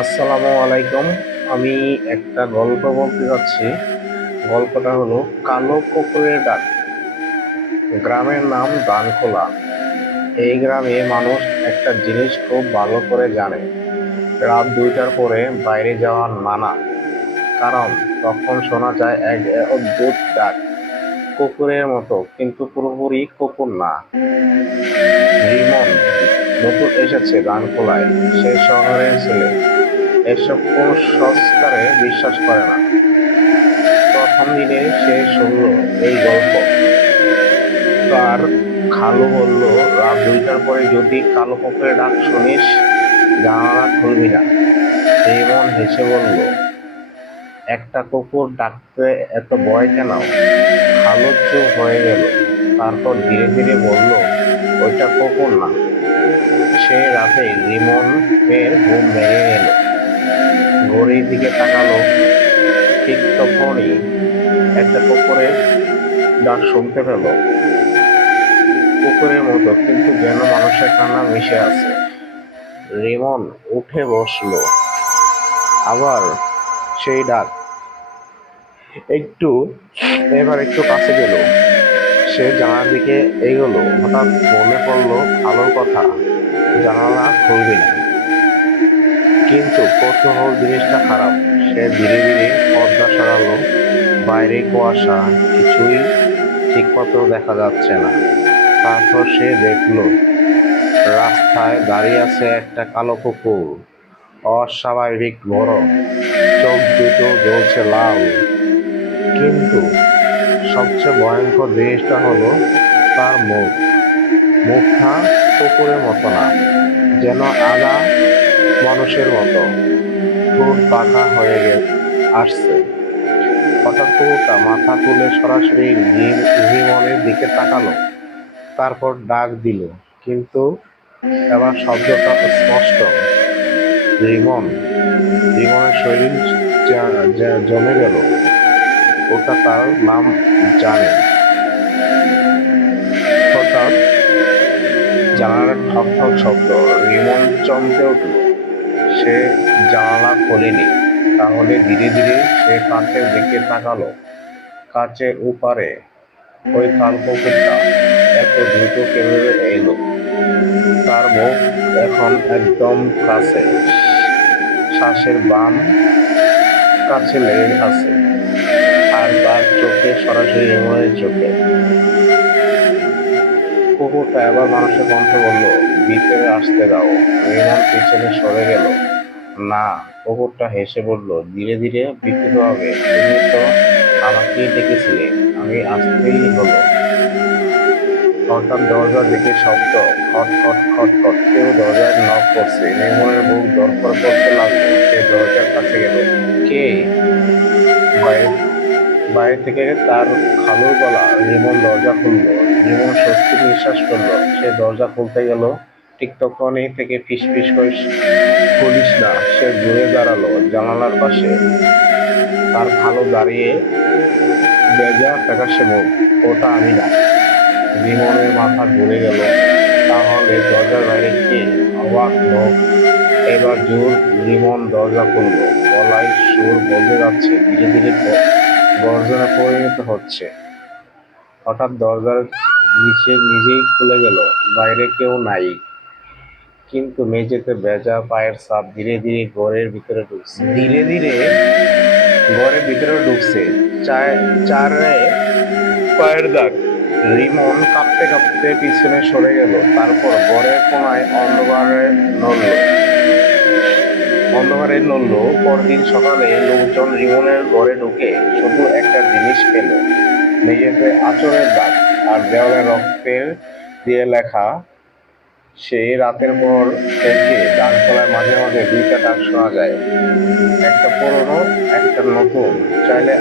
আসসালামু আলাইকুম। আমি একটা গল্প বলতে যাচ্ছি। গল্পটা হলো কালো কুকুরের ডাক। গ্রামের নাম দানখোলা। এই গ্রামে মানুষ একটা জিনিস খুব ভালো করে জানে: রাত 2টার পরে বাইরে যাওয়া মানা। কারণ তখন শোনা যায় এক অদ্ভুত ডাক, কুকুরের মতো কিন্তু পুরোপুরি কুকুর না। রিমন নতুন এসেছে দানখোলায়। সে শহরের ছেলে, এসব কোন সংস্কারে বিশ্বাস করে না। প্রথম দিনে সে শুনল এই গল্প। তার খালু বলল, রাত 2টার পরে যদি কালো কুকুরের ডাক শুনিস, জানালা খুলবি না। রেমন হেসে বলল, একটা কুকুর ডাকতে এত ভয় কেন? খালু চুপ হয়ে গেল। তারপর ধীরে ধীরে বলল, ওইটা কুকুর না। সেই রাতে রিমনের ঘুম ভেঙে গেল। ঘড়ির দিকে তাকালো। ঠিক তখনই একটা কুকুরের ডাক শুনতে পেল। কুকুরের মতো কিন্তু যেন মানুষের কান্না মিশে আছে। রিমন উঠে বসলো। আবার সেই ডাক। একটু এবার একটু কাছে গেল। সে জানালার দিকে এগোলো। হঠাৎ মনে পড়লো আলোর কথা। জানালা খুলবি না। কিন্তু কৌতূহল জিনিসটা খারাপ। সে ধীরে ধীরে পর্দা সরালো। বাইরে কুয়াশা, কিছুই ঠিকমতো দেখা যাচ্ছে না। তারপর সে দেখলো রাস্তায় দাঁড়িয়ে আছে একটা কালো কুকুর। অস্বাভাবিক বড়, চোখ দুটো জ্বলছে লাল। কিন্তু সবচেয়ে ভয়ঙ্কর জিনিসটা হলো তার মুখ। মুখটা কুকুরের মতো না, যেন আদা মানুষের মতো। ঠোঁট বাঁকা হয়ে আসছে। হঠাৎ কুকুরটা মাথা তুলে সরাসরি রিমনের দিকে তাকালো। তারপর ডাক দিল, কিন্তু এবার শব্দটা স্পষ্ট। রিমন। রিমনের শরীর জমে গেল। ওটা তার নাম জানে। হঠাৎ জানালার ঠক ঠক শব্দ। রিমন চমকে উঠল। সে জানালা খোলেনি। তাহলে ধীরে ধীরে সে কাঁচের দিকে তাকালো। কাঁচের উপারে ওই কাল কুকুরটা এত দ্রুত কিভাবে এলো? তার মুখ এখন একদম কাছে। শ্বাসের বাম কাছে লেগে আছে। আর তার চোখে সরাসরি রিমনের চোখে। কুকুরটা এবার মানুষের কণ্ঠে বলল, ভিতরে আসতে দাও। রিমন পিছনে সরে গেল। না। কুকুরটা হেসে বলল ধীরে ধীরে, বিকৃতভাবে, তুমি তো আমাকেই ডেকেছিলে, আমি আসতেই হলো। হঠাৎ দরজার দিকে শব্দ। খট খট খট খট। কেউ দরজায় নক করছে। রিমনের বুক ধড়ফড় করতে লাগলো। সে দরজার কাছে গেল। কে? বাইরে বাইরে থেকে তার খালুর গলা। রিমন দরজা খুলল। রিমন স্বস্তির নিঃশ্বাস ফেলল। সে দরজা খুলতে গেল। ঠিক তখনই থেকে ফিস ফিস করে, খুলিস না। সে ঘুরে দাঁড়ালো জানালার পাশে। তার খালু দাঁড়িয়ে, বেজা ফ্যাকাশে মুখ। ওটা আমি না। রিমনের মাথা ঘুরে গেল। তাহলে দরজার বাইরে কে? অবাক মুখ। এবার জোর। রিমন দরজা খুলল। গলায় সুর বদলে যাচ্ছে, ধীরে ধীরে গর্জনে পরিণত হচ্ছে। হঠাৎ দরজার নিচে নিজেই খুলে গেল। বাইরে কেউ নাই। কিন্তু মেঝেতে ভেজা পায়ের ছাপ ধীরে ধীরে ঘরের ভিতরে ঢুকছে। ধীরে ধীরে ঘরের ভিতরে ঢুকছে। চারে পায়ের দাগ। রিমন কাঁপতে কাঁপতে পিছনে সরে গেল। তারপর ঘরের কোনায় অন্ধকারে নড়ল। পরদিন সকালে লোকজন রিমনের ঘরে ঢুকে শুধু একটা জিনিস পেল: মেঝেতে আঁচড়ের দাগ, আর দেওয়ালে রক্তের দিয়ে লেখা। সেই রাতের পর থেকে ডানখোলায় মাঝে মাঝে দুইটা ডাক শোনা যায়, একটা পুরনো, একটা নতুন। চাইলে